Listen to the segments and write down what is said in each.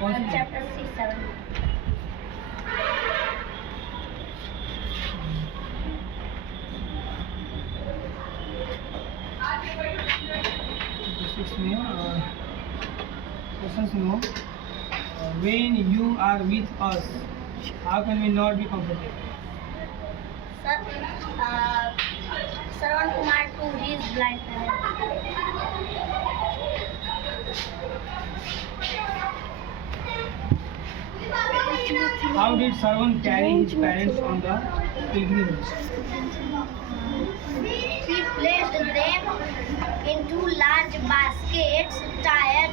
कौन सा चैप्टर 6-7 में क्वेश्चन सुनो. When you are with us, how can we not be comfortable? Sir, Sarwan Kumar to his blind parents. How did Sarwan carry his parents on the pilgrimage? He placed them in two large baskets tied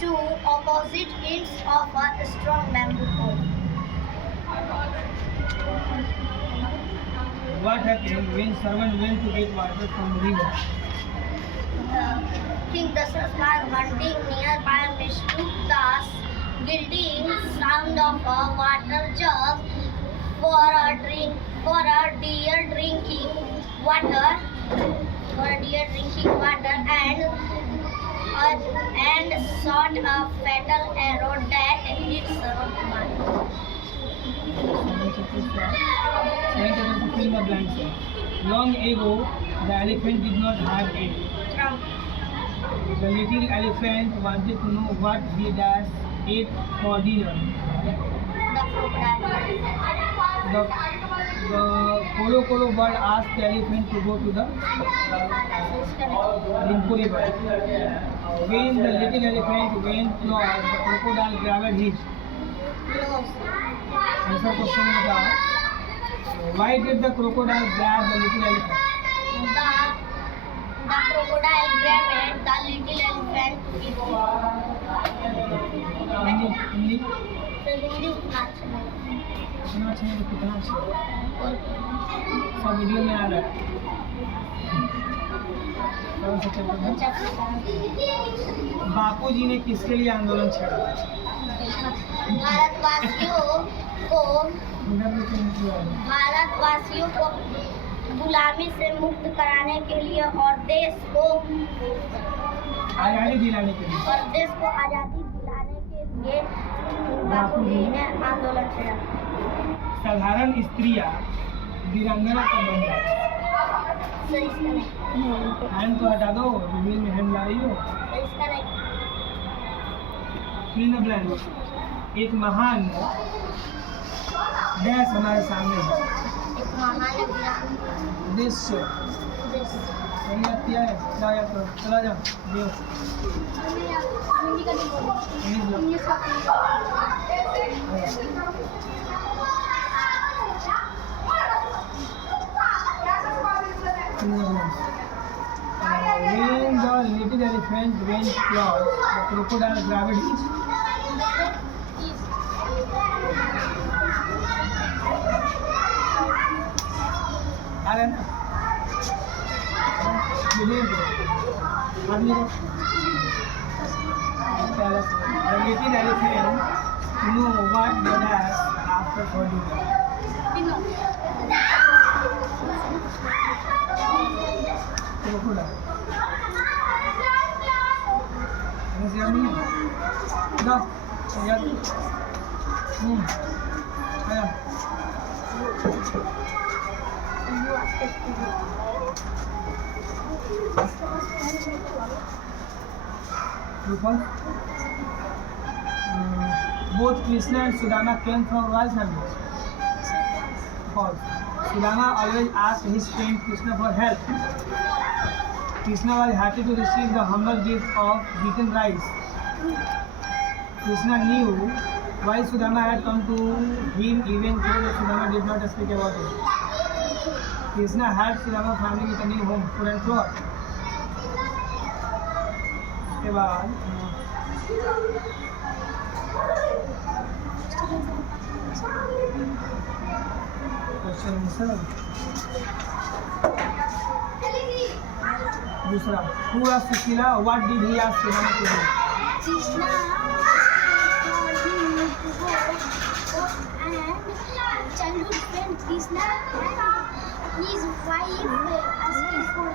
to opposite ends of a strong bamboo pole. What happened when Sarwan went to get water from the river? King Dasarath was hunting nearby, mistook the gilding sound of a water jug for a deer drinking water, and shot a fatal arrow that hit Sarwan Kumar. Fill the blanks. Long ago, the elephant did not have a Trump. The little elephant wanted to know what he does ate for dinner. The crocodile. The Kolo bird asked the elephant to go to the Limpuri bird. When the little elephant went close, the crocodile grabbed his. Nose. Answer question is the why did the crocodile grab the little elephant? The crocodile grabbed the little elephant to eat it. Hindi So Hindi उतना अच्छा नहीं. सुना चाहिए तो कितना अच्छा और सब वीडियो में आ रहा है. कौन सा चैप्टर है? बापूजी ने किसके लिए आंदोलन छेड़ा? भारतवासियों को गुलामी से मुक्त कराने के लिए और देश को आज़ादी दिलाने के लिए बापूजी ने आंदोलन छेड़ा. साधारण स्त्रियां वीरांगना कब बन जाती? हैंड तो हटा दो, रिवील में हैंड ला रही हो. Fill the blank. एक महान देश हमारे सामने है. देश सही आती है. चला जाओ देव. When the little elephant went close, the crocodile grabbed his. अरे ना the little elephant knew what the dash after holding it. Crocodile. Both Krishna and Sudama came from royal families. False. Sudama always asked his friend Krishna for help. Krishna was happy to receive the humble gift of beaten rice. Krishna knew why Sudama had come to him even though Sudama did not speak about it. Krishna helped Sudama family with a new home, food and cloth. उसके बाद question answer दूसरा. Who asked Sushila what did he ask Sudama to do? Krishna and childhood friend Krishna and his wife asking for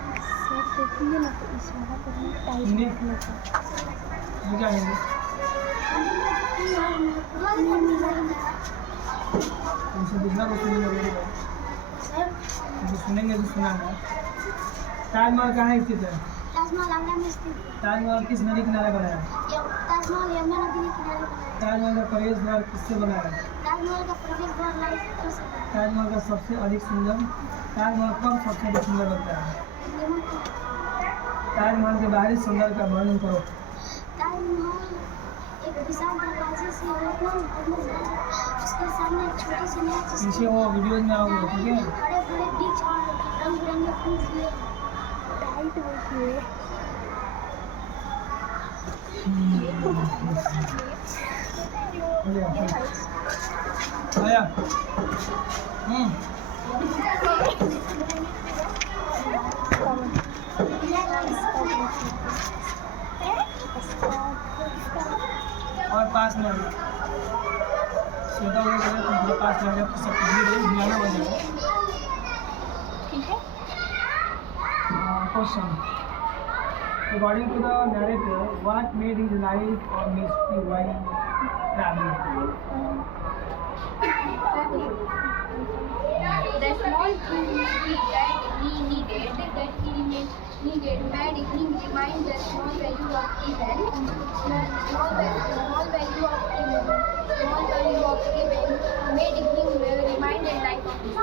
ये ना तो इशारा करना type Hindi? करने का ये क्या हिंदी? तुमसे दूसरा क्वेश्चन नहीं लगेगा। तुम सुनेंगे तो सुना है। ताजमहल कहाँ स्थित है? ताजमहल आगरा में स्थित है। ताजमहल किस नदी किनारे बना है? ताजमहल यमुना नदी के किनारे बना है। ताजमहल का प्रवेश द्वार किससे बना है? ताजमहल का प्रवेश द्वार लाल पत्थर से बना है। ताजमहल का सबसे अधिक सुंदर ताजमहल कब सबसे अधिक सुंदर लगता है? ताजमहल के बाहरी सौंदर्य का वर्णन करो। ताजमहल एक विशाल दरवाजे से होकर उसके सामने एक छोटी सी नहर जिसमें पीछे वो वीडियोज में आओगे, ठीक है? बड़े बड़े वृक्ष और रंग बिरंगे फूल खिले। टाइट देखिए आया। और पास में श्वेता हो गया तुम्हारे पास में जब सब धीरे हिलाना बन जाएगा। ठीक है question according to the narrator what made his life और mystery while travelling? The small things that he needed made him remind the small value of even, small value of even made him remind the life of his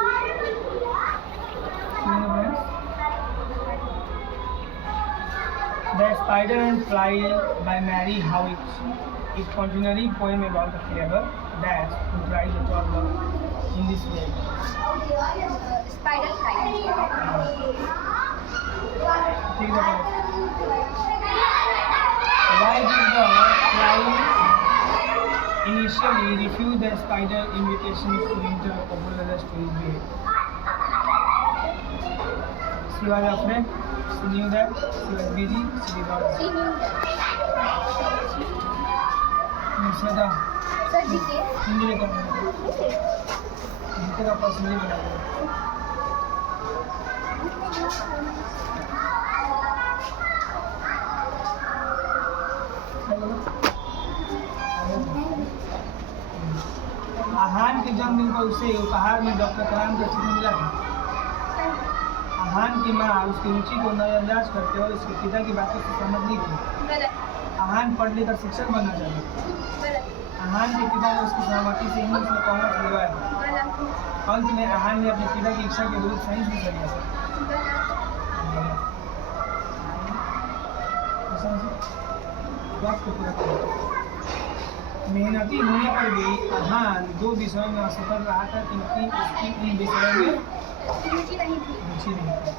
The Spider and Fly by Mary Howitt is contemporary poem about the clever dash who tries to solve the in this way. spider fly. Take the point. Why did the fly initially refuse the spider invitation to enter a popular story way? She was afraid, she knew that, she was busy, she did not. She knew that. Shweta Sir, GK. Hindi लेकर जीते का प्रश्न नहीं बना आहान के जन्मदिन पर उसे उपहार में डॉक्टर कलाम का चिन्ह मिला था। आहान की माँ उसकी रुचि को नजरअंदाज करते हुए उसके पिता की बातों से सहमत नहीं थी। गलत. आहान पढ़ लिखकर शिक्षक बनना चाहता। गलत. आहान के पिता ने उसकी सहमति से ही उसमें कॉमर्स दिलवाया था। गलत. अंत में आहान ने अपने पिता की इच्छा के विरुद्ध साइंस में चल गया। मेहनती होने पर भी आहान दो विषयों में असफल रहा था क्योंकि उसकी इन विषयों में रुचि नहीं थी. रुचि नहीं थी।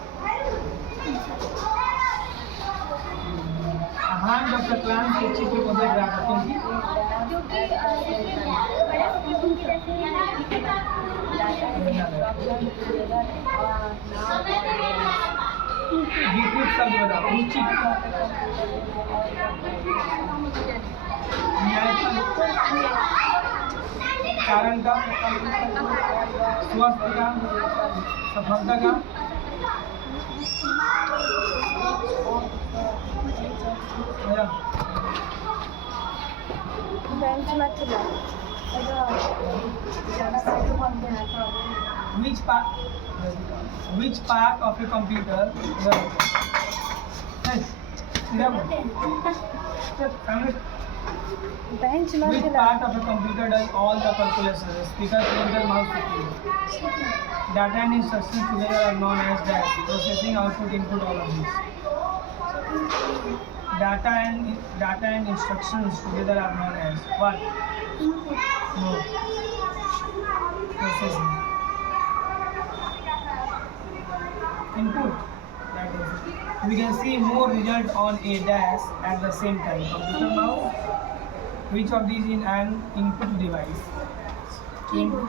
आहान डॉक्टर कलाम की अच्छी को बदल रहा था क्योंकि क्योंकि विपरीत शब्द बताओ। रुचि न्यायफल कारण का स्वास्थ्य का सफलता का बेंच मत ला which part of a computer बेंच मत which ला part of a computer does all the calculations? Speaker, printer, mouse, CPU. Data and instructions together are known as dash. Processing, output, input, all of these. Data and instructions together are known as what? No. Processing. Input. That is. We can see more result on a dash at the same time. Computer mouse. Which of these is an input device? Input.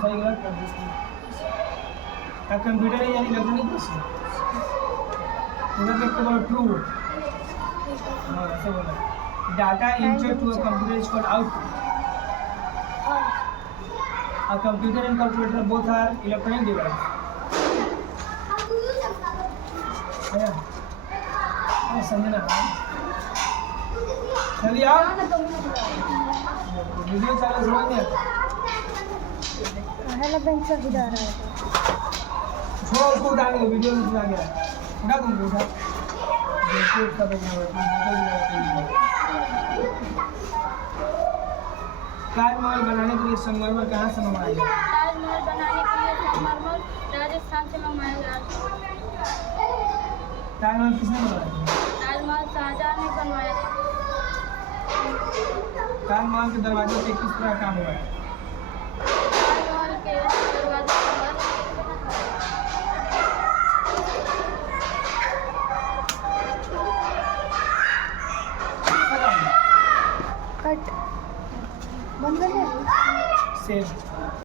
सही गलत कर दीजिए। A computer is an electronic machine. उधर देखो बोलो true. हाँ ऐसे बोला। Data entered to a computer is called output. A computer and calculator both are electronic device. है संजना चलिए आओ वीडियो चला समझ में पहला बेंच से गिरा रहा है छोड़ो उसको उठा के वीडियो में उठा के उठा तुमको उठा देखो उसका देखना ताजमहल बनाने के लिए संगमरमर कहाँ से मंगवाया गया? ताजमहल बनाने के लिए संगमरमर राजस्थान से मंगवाया गया। ताजमहल किसने बनवाया? ताजमहल शाहजहां ने बनवाया। ताजमहल के दरवाजे पे किस तरह काम हुआ है?